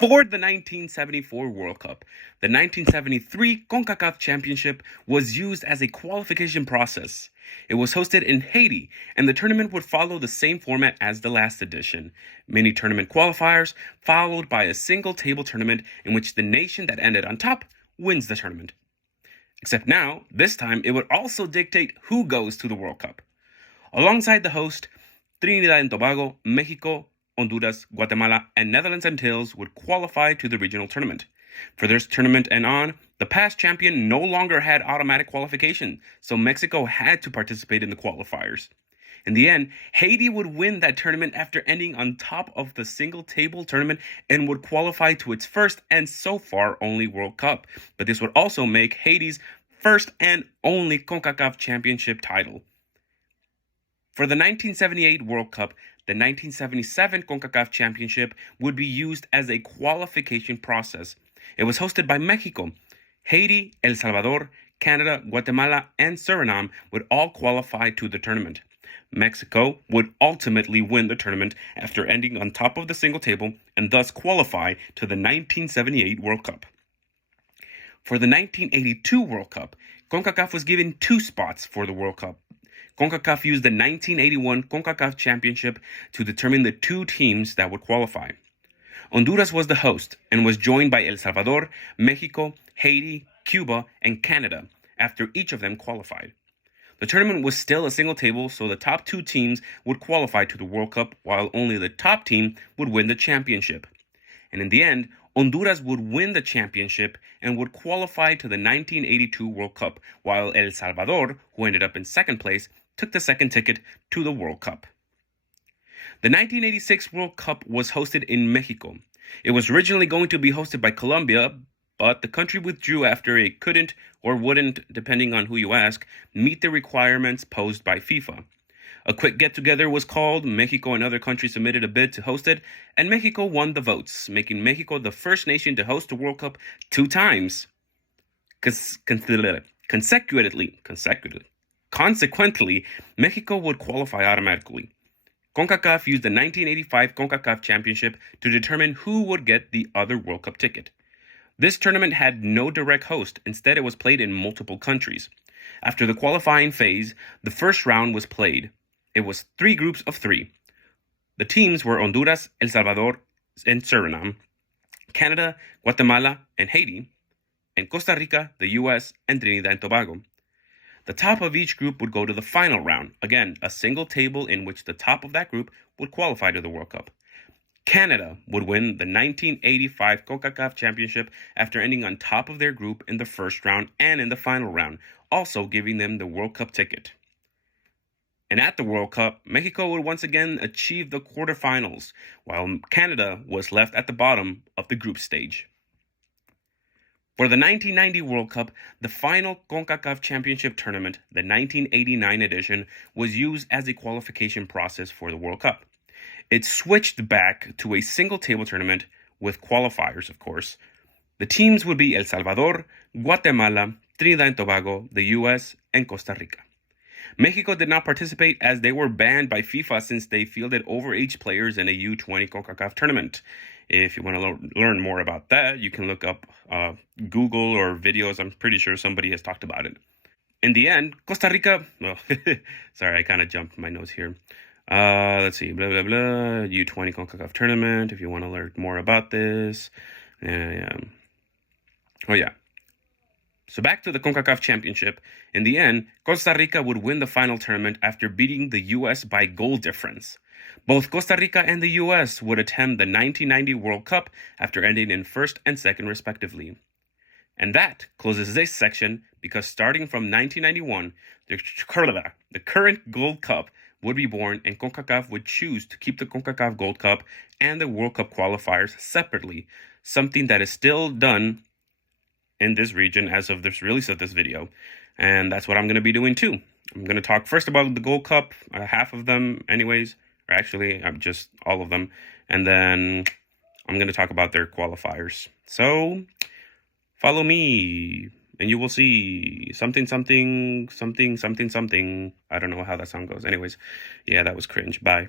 For the 1974 World Cup, the 1973 CONCACAF Championship was used as a qualification process. It was hosted in Haiti, and the tournament would follow the same format as the last edition. Mini tournament qualifiers, followed by a single table tournament in which the nation that ended on top wins the tournament. Except now, this time, it would also dictate who goes to the World Cup. Alongside the host, Trinidad and Tobago, Mexico, Honduras, Guatemala, and Netherlands Antilles would qualify to the regional tournament. For this tournament and on, the past champion no longer had automatic qualification, so Mexico had to participate in the qualifiers. In the end, Haiti would win that tournament after ending on top of the single table tournament and would qualify to its first and so far only World Cup. But this would also make Haiti's first and only CONCACAF Championship title. For the 1978 World Cup, the 1977 CONCACAF Championship would be used as a qualification process. It was hosted by Mexico. Haiti, El Salvador, Canada, Guatemala, and Suriname would all qualify to the tournament. Mexico would ultimately win the tournament after ending on top of the single table and thus qualify to the 1978 World Cup. For the 1982 World Cup, CONCACAF was given 2 spots for the World Cup. CONCACAF used the 1981 CONCACAF Championship to determine the 2 teams that would qualify. Honduras was the host and was joined by El Salvador, Mexico, Haiti, Cuba, and Canada after each of them qualified. The tournament was still a single table, so the top 2 teams would qualify to the World Cup, while only the top team would win the championship. And in the end, Honduras would win the championship and would qualify to the 1982 World Cup, while El Salvador, who ended up in second place, took the second ticket to the World Cup. The 1986 World Cup was hosted in Mexico. It was originally going to be hosted by Colombia, but the country withdrew after it couldn't or wouldn't, depending on who you ask, meet the requirements posed by FIFA. A quick get-together was called, Mexico and other countries submitted a bid to host it, and Mexico won the votes, making Mexico the first nation to host the World Cup 2 times. Consequently, Mexico would qualify automatically. CONCACAF used the 1985 CONCACAF Championship to determine who would get the other World Cup ticket. This tournament had no direct host. Instead, it was played in multiple countries. After the qualifying phase, the first round was played. It was 3 groups of 3. The teams were Honduras, El Salvador, and Suriname, Canada, Guatemala, and Haiti, and Costa Rica, the U.S., and Trinidad and Tobago. The top of each group would go to the final round, again, a single table in which the top of that group would qualify to the World Cup. Canada would win the 1985 CONCACAF Championship after ending on top of their group in the first round and in the final round, also giving them the World Cup ticket. And at the World Cup, Mexico would once again achieve the quarterfinals, while Canada was left at the bottom of the group stage. For the 1990 World Cup, the final CONCACAF Championship tournament, the 1989 edition, was used as a qualification process for the World Cup. It switched back to a single table tournament with qualifiers, of course. The teams would be El Salvador, Guatemala, Trinidad and Tobago, the U.S., and Costa Rica. Mexico did not participate as they were banned by FIFA since they fielded overage players in a U20 CONCACAF tournament. If you want to learn more about that, you can look up Google or videos. I'm pretty sure somebody has talked about it. In the end, Costa Rica... sorry, I kind of jumped my notes here. Let's see, blah, blah, blah, U20 CONCACAF tournament, if you want to learn more about this. Oh, yeah. So back to the CONCACAF Championship. In the end, Costa Rica would win the final tournament after beating the U.S. by goal difference. Both Costa Rica and the U.S. would attend the 1990 World Cup after ending in first and second respectively. And that closes this section because starting from 1991, the current Gold Cup would be born and CONCACAF would choose to keep the CONCACAF Gold Cup and the World Cup qualifiers separately, something that is still done in this region as of this release of this video. And that's what I'm going to be doing too. I'm going to talk first about the Gold Cup, half of them anyways, or actually I'm just all of them. And then I'm going to talk about their qualifiers. So follow me and you will see something. I don't know how that song goes. Anyways, yeah, that was cringe. Bye.